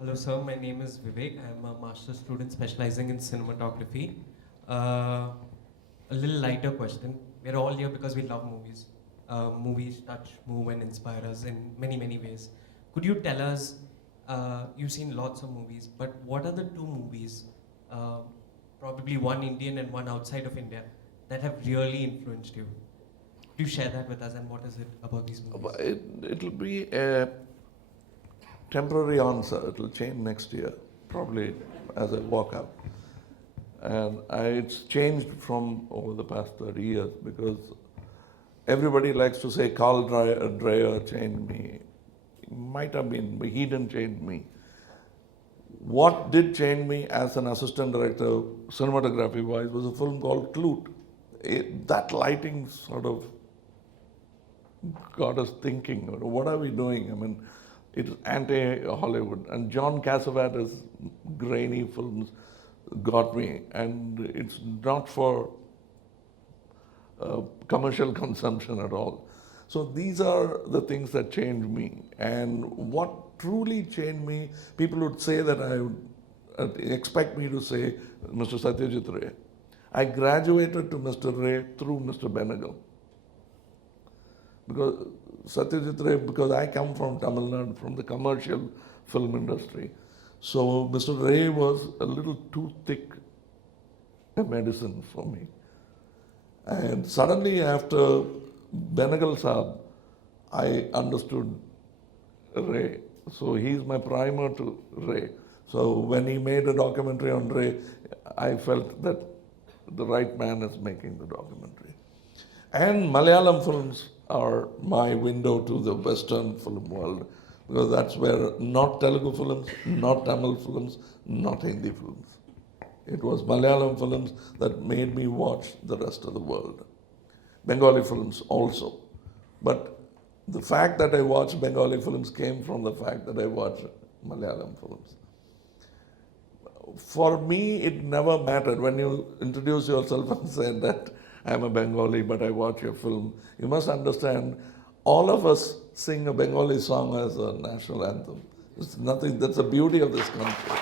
Hello, sir. My name is Vivek. I'm a master's student specializing in cinematography. Uh, a little lighter question. We're all here because we love movies. Movies touch, move, and inspire us in many, many ways. Could you tell us, you've seen lots of movies, but what are the two movies, uh, probably one Indian and one outside of India, that have really influenced you? Could you share that with us, and what is it about these movies? It'll be a temporary answer. It'll change next year, probably as I walk out. And it's changed from over the past 30 years because everybody likes to say Carl Dreyer changed me. Might have been, but he didn't change me. What did change me as an assistant director, cinematography wise, was a film called Clute. That lighting sort of got us thinking, what are we doing? I mean, it's anti-Hollywood. And John Cassavetes' grainy films got me. And it's not for commercial consumption at all. So these are the things that changed me. And what truly changed me, people would say that I would expect me to say Mr. Satyajit Ray. I graduated to Mr. Ray through Mr. Benegal. Because Satyajit Ray, because I come from Tamil Nadu, from the commercial film industry. So Mr. Ray was a little too thick a medicine for me. And suddenly after Benegal Saab, I understood Ray. So he's my primer to Ray. So when he made a documentary on Ray, I felt that the right man is making the documentary. And Malayalam films are my window to the Western film world because that's where not Telugu films, not Tamil films, not Hindi films. It was Malayalam films that made me watch the rest of the world. Bengali films also. But the fact that I watched Bengali films came from the fact that I watched Malayalam films. For me, it never mattered. When you introduce yourself and say that I'm a Bengali, but I watch your film, you must understand all of us sing a Bengali song as a national anthem. It's nothing, that's the beauty of this country.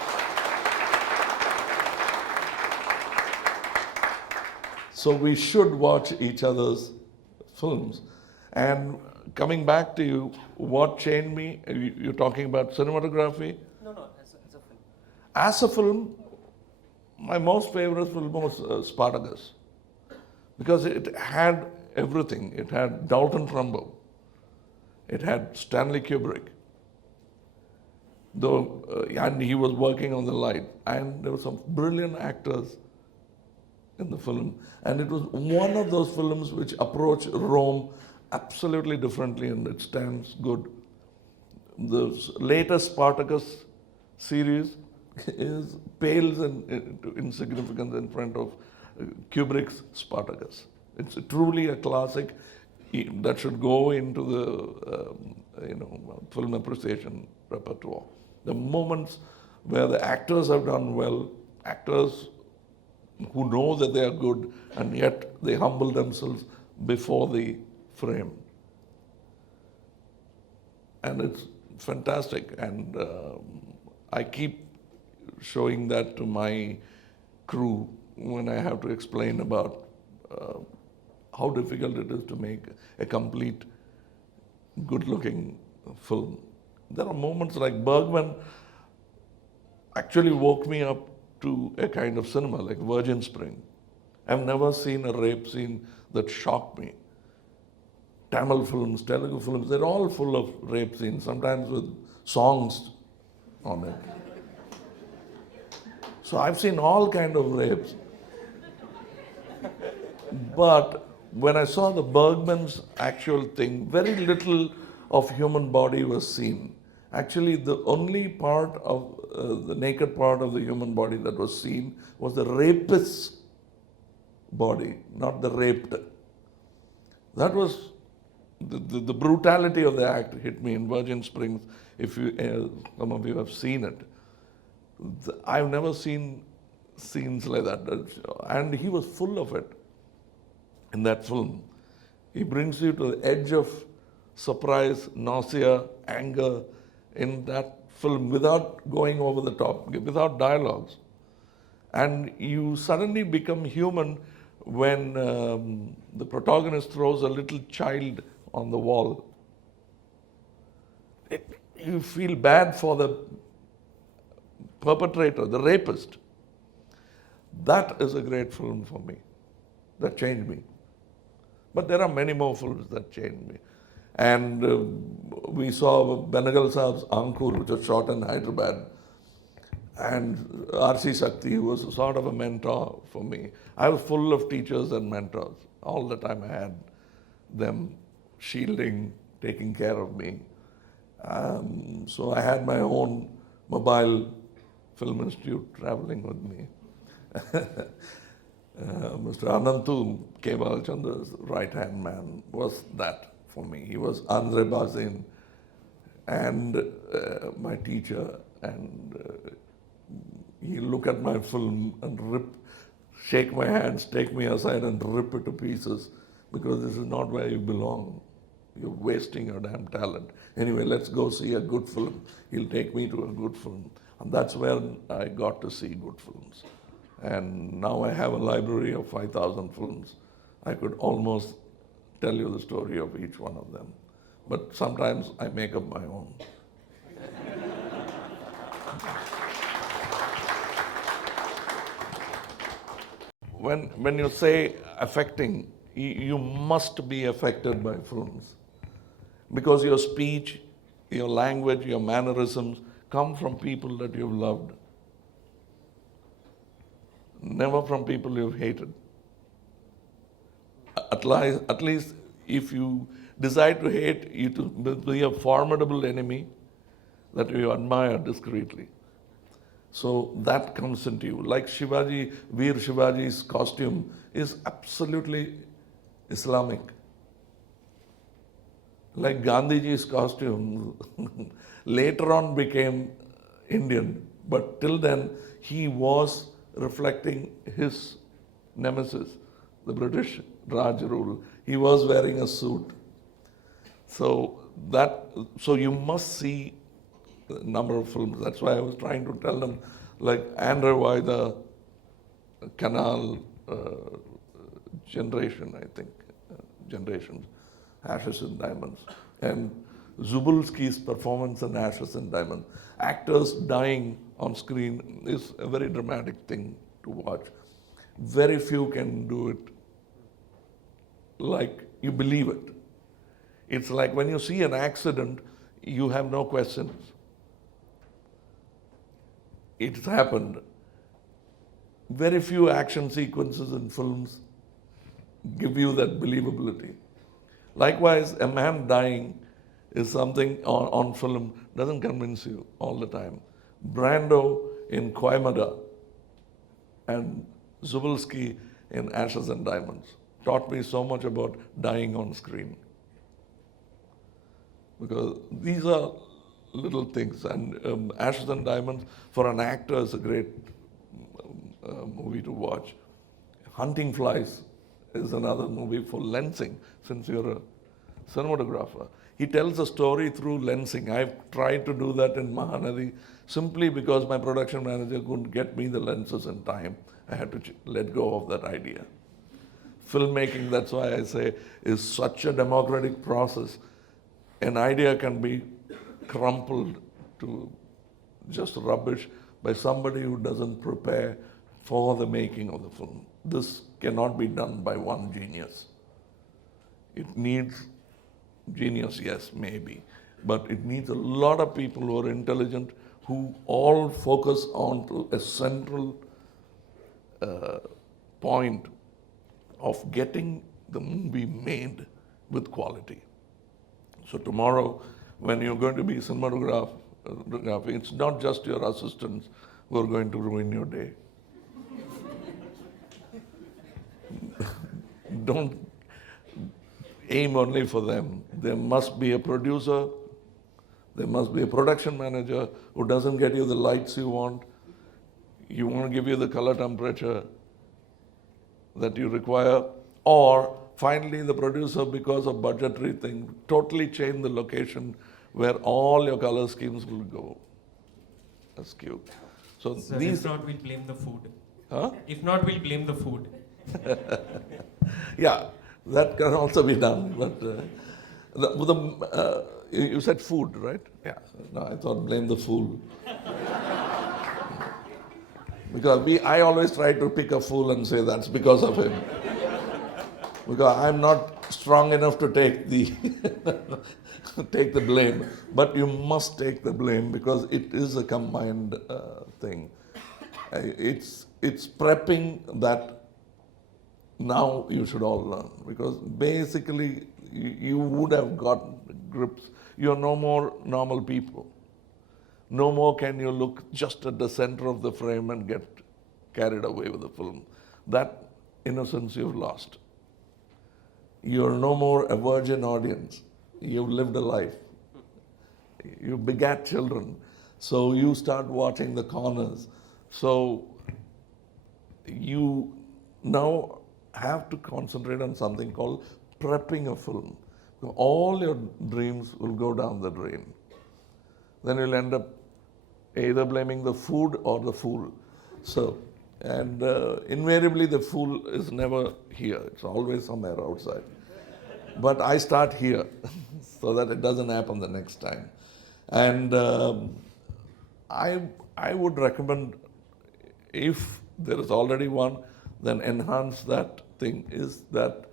So we should watch each other's films. And coming back to you, what changed me? You're talking about cinematography? No, no, as a film. As a film, my most favorite film was Spartacus. Because it had everything. It had Dalton Trumbo. It had Stanley Kubrick. And he was working on the light. And there were some brilliant actors in the film. And it was one of those films which approached Rome absolutely differently, and it stands good. The latest Spartacus series pales in insignificance in front of Kubrick's Spartacus. It's truly a classic that should go into the film appreciation repertoire. The moments where the actors have done well, actors who know that they are good and yet they humble themselves before the frame. And it's fantastic. And I keep showing that to my crew when I have to explain about how difficult it is to make a complete, good-looking film. There are moments like Bergman actually woke me up to a kind of cinema like Virgin Spring. I've never seen a rape scene that shocked me. Tamil films, Telugu films, they're all full of rape scenes, sometimes with songs on it. So I've seen all kind of rapes. But when I saw the Bergman's actual thing, very little of human body was seen. Actually, the only part of the naked part of the human body that was seen was the rapist's body, not the raped. That was the brutality of the act hit me in Virgin Springs. If you, some of you have seen it, I've never seen scenes like that, and he was full of it in that film. He brings you to the edge of surprise, nausea, anger in that film without going over the top, without dialogues. And you suddenly become human when the protagonist throws a little child on the wall. You feel bad for the perpetrator, the rapist. That is a great film for me. That changed me. But there are many more films that changed me. And we saw Benagal Saab's Ankur, which was shot in Hyderabad. And R.C. Shakti was sort of a mentor for me. I was full of teachers and mentors. All the time I had them shielding, taking care of me. So I had my own mobile film institute traveling with me. Mr. Anantu, Keval Chandra's right-hand man, was that for me. He was Andre Bazin and my teacher, and he look at my film and shake my hands, take me aside and rip it to pieces, because this is not where you belong. You're wasting your damn talent. Anyway, let's go see a good film. He'll take me to a good film. And that's where I got to see good films. And now I have a library of 5,000 films. I could almost tell you the story of each one of them. But sometimes I make up my own. When you say affecting, you must be affected by films. Because your speech, your language, your mannerisms come from people that you've loved. Never from people you've hated. At least if you decide to hate, you to be a formidable enemy that you admire discreetly. So that comes into you. Like Shivaji, Veer Shivaji's costume is absolutely Islamic. Like Gandhiji's costume later on became Indian, but till then he was reflecting his nemesis, the British Raj rule. He was wearing a suit. So you must see a number of films. That's why I was trying to tell them, like Andrew Vaida, Canal Generation, I think, Generations, Ashes and Diamonds, and Zubulski's performance in Ashes and Diamonds. Actors dying on screen is a very dramatic thing to watch. Very few can do it like you believe it. It's like when you see an accident, you have no questions. It's happened. Very few action sequences in films give you that believability. Likewise, a man dying is something on film doesn't convince you all the time. Brando in Quaimada and Zubulski in Ashes and Diamonds taught me so much about dying on screen. Because these are little things, and Ashes and Diamonds for an actor is a great movie to watch. Hunting Flies is another movie for lensing, since you're a cinematographer. He tells a story through lensing. I've tried to do that in Mahanadi simply because my production manager couldn't get me the lenses in time. I had to let go of that idea. Filmmaking, that's why I say, is such a democratic process. An idea can be crumpled to just rubbish by somebody who doesn't prepare for the making of the film. This cannot be done by one genius. It needs genius, yes, maybe, but it needs a lot of people who are intelligent, who all focus on to a central point of getting the movie made with quality. So tomorrow, when you're going to be cinematography, it's not just your assistants who are going to ruin your day. Don't aim only for them. There must be a producer, there must be a production manager who doesn't get you the lights you want to give you the color temperature that you require, or finally the producer, because of budgetary thing, totally change the location where all your color schemes will go. askew. So Sir, these, if not, we'll blame the food. huh? If not, we'll blame the food. Yeah, that can also be done. But you said food, right? Yeah. No, I thought blame the fool. Because I always try to pick a fool and say that's because of him. Because I'm not strong enough to take the take the blame. But you must take the blame because it is a combined thing. It's prepping that now you should all learn. Because basically you would have gotten grips. You're no more normal people. No more can you look just at the center of the frame and get carried away with the film. That innocence you've lost. You're no more a virgin audience. You've lived a life. You begat children. So you start watching the corners. So you now have to concentrate on something called prepping a film. All your dreams will go down the drain. Then you'll end up either blaming the food or the fool. So, and invariably the fool is never here. It's always somewhere outside. But I start here so that it doesn't happen the next time. And I would recommend, if there is already one, then enhance that thing, is that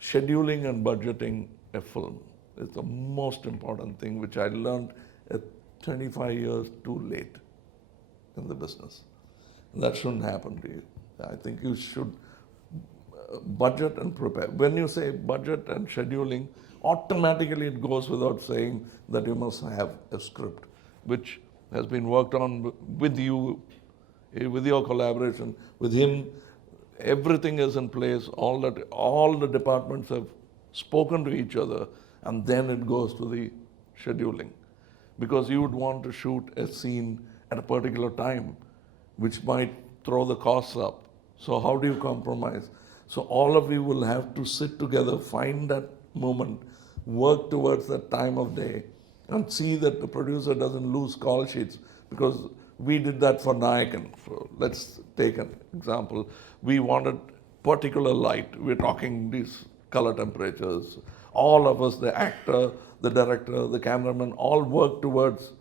scheduling and budgeting a film is the most important thing, which I learned at 25 years too late in the business. That shouldn't happen to you. I think you should budget and prepare. When you say budget and scheduling, automatically it goes without saying that you must have a script, which has been worked on with you, with your collaboration, with him. Everything is in place. All the departments have spoken to each other, and then it goes to the scheduling. Because you would want to shoot a scene at a particular time, which might throw the costs up. So how do you compromise? So all of you will have to sit together, find that moment, work towards that time of day, and see that the producer doesn't lose call sheets. Because we did that for Nayakan. So let's take an example. We wanted particular light. We're talking these color temperatures. All of us, the actor, the director, the cameraman, all work towards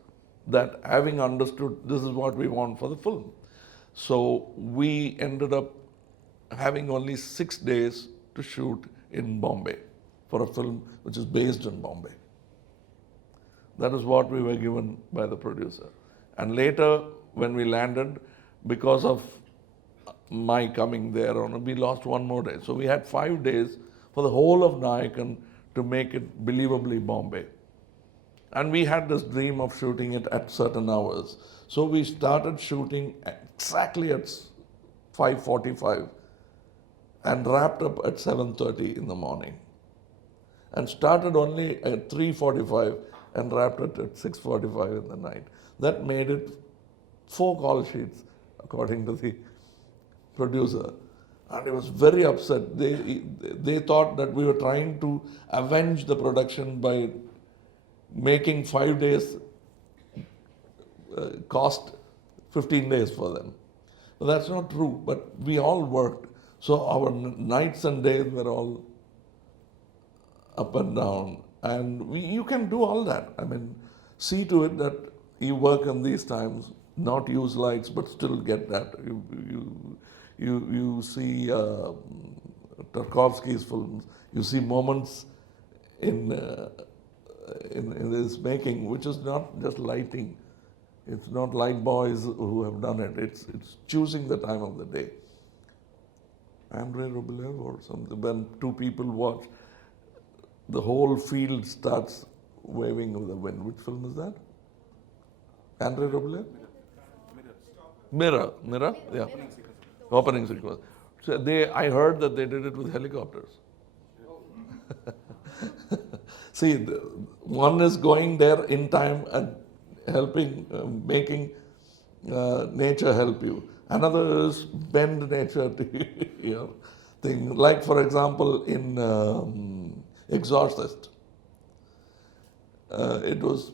that, having understood this is what we want for the film. So we ended up having only 6 days to shoot in Bombay for a film which is based in Bombay. That is what we were given by the producer. And later, when we landed, because of my coming there, we lost 1 more day. So we had 5 days for the whole of Nayakan to make it believably Bombay. And we had this dream of shooting it at certain hours. So we started shooting exactly at 5:45 and wrapped up at 7:30 in the morning. And started only at 3:45 and wrapped it at 6:45 in the night. That made it 4 call sheets, according to the producer. And he was very upset. They thought that we were trying to avenge the production by making 5 days cost 15 days for them. But that's not true, but we all worked. So our nights and days were all up and down. And you can do all that. I mean, see to it that you work in these times, not use lights, but still get that. You see Tarkovsky's films, you see moments in his making, which is not just lighting. It's not light boys who have done it. It's choosing the time of the day. Andrei Rublev or something. When 2 people watch, the whole field starts waving with the wind. Which film is that? Andrei Rublev? Mirror. Yeah. Opening sequence. So I heard that they did it with helicopters. See, one is going there in time and helping, making nature help you. Another is bend nature to your thing. Like, for example, in Exorcist, it was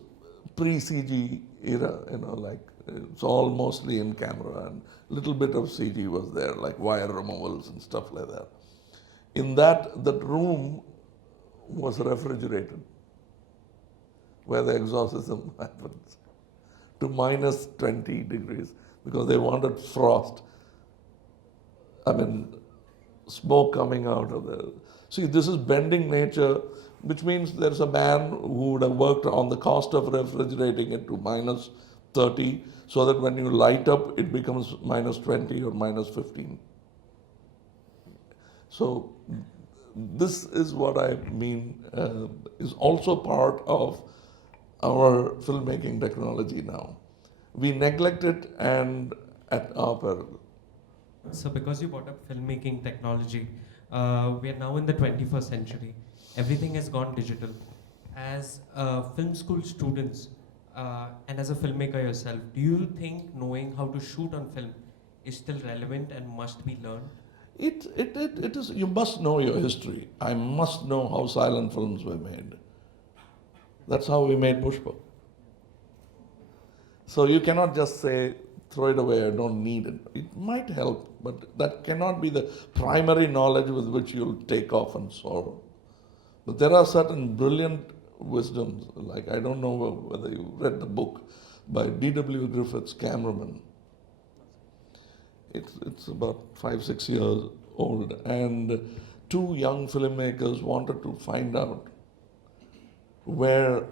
pre-CG era, like It's all mostly in camera, and little bit of CG was there, like wire removals and stuff like that. In that room was refrigerated, where the exorcism happens, to minus 20 degrees, because they wanted frost. I mean, smoke coming out of the... See, this is bending nature, which means there's a man who would have worked on the cost of refrigerating it to minus 30, so that when you light up, it becomes minus 20 or minus 15. So this is what I mean, is also part of our filmmaking technology now. We neglect it and at our peril. So because you brought up filmmaking technology, we are now in the 21st century. Everything has gone digital. As film school students and as a filmmaker yourself, do you think knowing how to shoot on film is still relevant and must be learned? It is, you must know your history. I must know how silent films were made. That's how we made Pushpa. So you cannot just say, throw it away, I don't need it. It might help, but that cannot be the primary knowledge with which you'll take off and soar. But there are certain brilliant wisdoms, like I don't know whether you read the book by D.W. Griffith's Cameraman. It's about 5-6 years old, and two young filmmakers wanted to find out where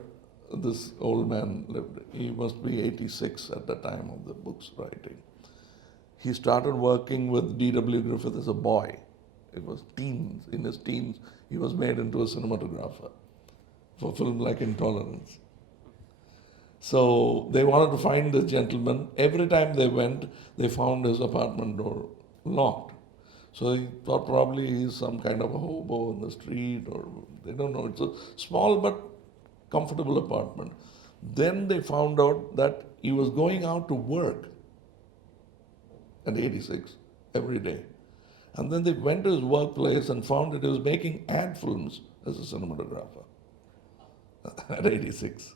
this old man lived. He must be 86 at the time of the book's writing. He started working with D.W. Griffith as a boy. It was teens. In his teens, he was made into a cinematographer for film like Intolerance. So they wanted to find this gentleman. Every time they went, they found his apartment door locked. So he thought probably he's some kind of a hobo on the street, or they don't know. It's a small but comfortable apartment. Then they found out that he was going out to work at 86 every day. And then they went to his workplace and found that he was making ad films as a cinematographer at 86.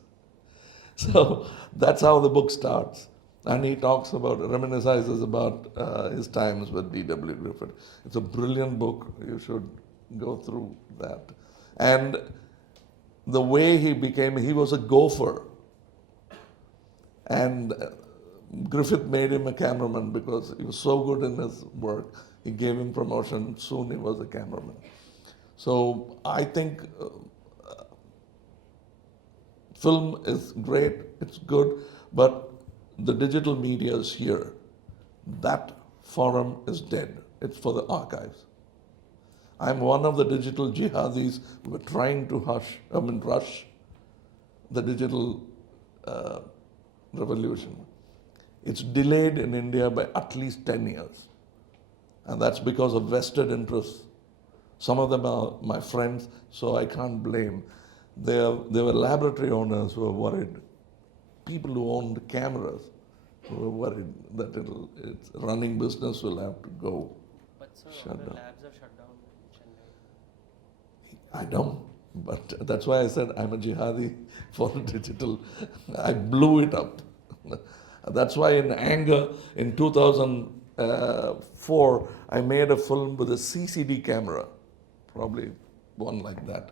So that's how the book starts. And he talks about, reminisces about his times with D.W. Griffith. It's a brilliant book. You should go through that. And the way he became, he was a gopher. And Griffith made him a cameraman because he was so good in his work. He gave him promotion. Soon he was a cameraman. So I think film is great, it's good, but the digital media is here. That forum is dead. It's for the archives. I'm one of the digital jihadis who are trying to rush the digital revolution. It's delayed in India by at least 10 years. And that's because of vested interests. Some of them are my friends, so I can't blame. There were laboratory owners who were worried. People who owned cameras who were worried that its running business will have to go. But sir, shut the down. labs are shut down in Chennai. I know, but that's why I said I'm a jihadi for digital. I blew it up. That's why in anger, in 2004, I made a film with a CCD camera, probably one like that,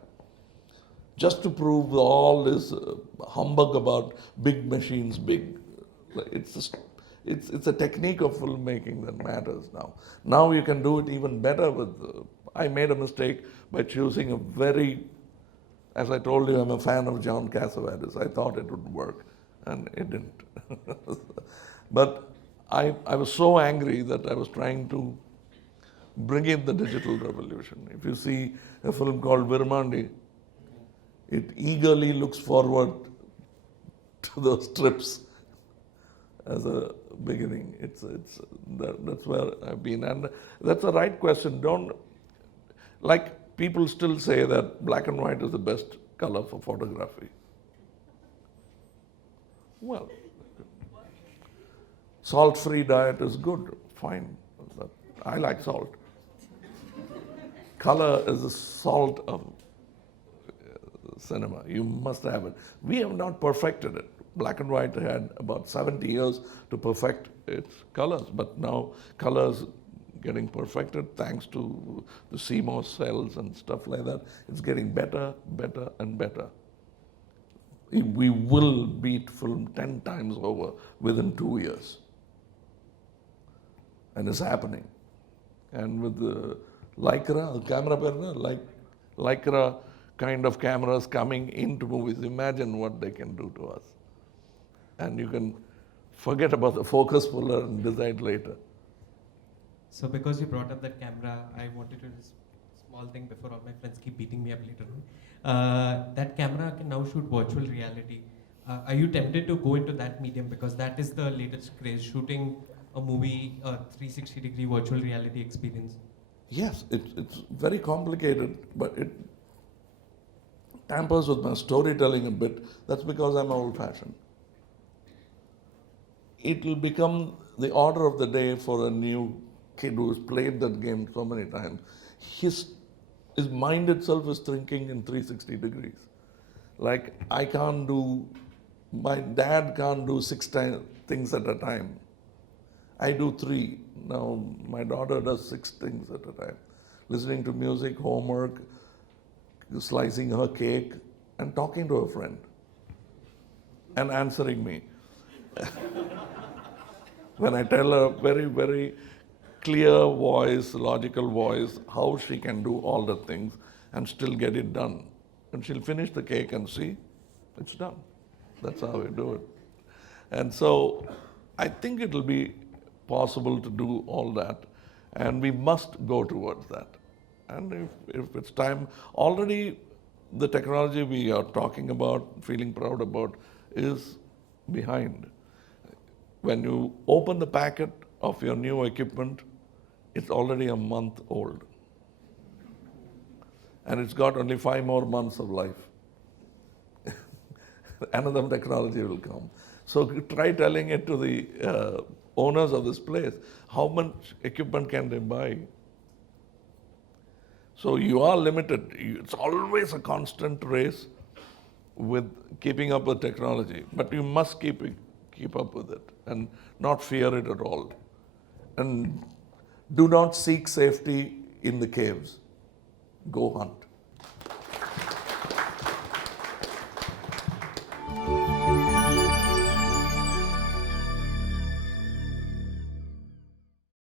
just to prove all this humbug about big machines, it's a technique of filmmaking that matters now. Now you can do it even better with, I made a mistake by choosing a very, as I told you, I'm a fan of John Cassavetes. I thought it would work, and it didn't. But I was so angry that I was trying to bring in the digital revolution. If you see a film called Virmandi, it eagerly looks forward to those trips as a beginning. That's where I've been, and that's the right question. Like people still say that black and white is the best color for photography. Well, salt-free diet is good, fine. But I like salt. Color is the salt of cinema. You must have it. We have not perfected it. Black and white had about 70 years to perfect its colors, but now colors getting perfected thanks to the CMOS cells and stuff like that. It's getting better, better, and better. We will beat film 10 times over within 2 years. And it's happening. And with the Lycra, camera Lycra kind of cameras coming into movies, imagine what they can do to us. And you can forget about the focus puller and decide later. So because you brought up that camera, I wanted to just small thing before all my friends keep beating me up later on. That camera can now shoot virtual reality. Are you tempted to go into that medium because that is the latest craze, shooting a movie, a 360-degree virtual reality experience? Yes, it's very complicated, but it tampers with my storytelling a bit. That's because I'm old-fashioned. It will become the order of the day for a new kid who's played that game so many times. His mind itself is thinking in 360 degrees. Like, my dad can't do 6 things at a time. I do 3. Now my daughter does 6 things at a time. Listening to music, homework, slicing her cake, and talking to her friend. And answering me. When I tell her very, very clear voice, logical voice, how she can do all the things and still get it done. And she'll finish the cake and see, it's done. That's how we do it. And so I think it'll be possible to do all that, and we must go towards that. And if it's time, already the technology we are talking about, feeling proud about, is behind. When you open the packet of your new equipment, it's already a month old. And it's got only 5 more months of life. Another technology will come. So try telling it to the owners of this place, how much equipment can they buy? So you are limited. It's always a constant race with keeping up with technology, but you must keep up with it and not fear it at all. And do not seek safety in the caves. Go hunt.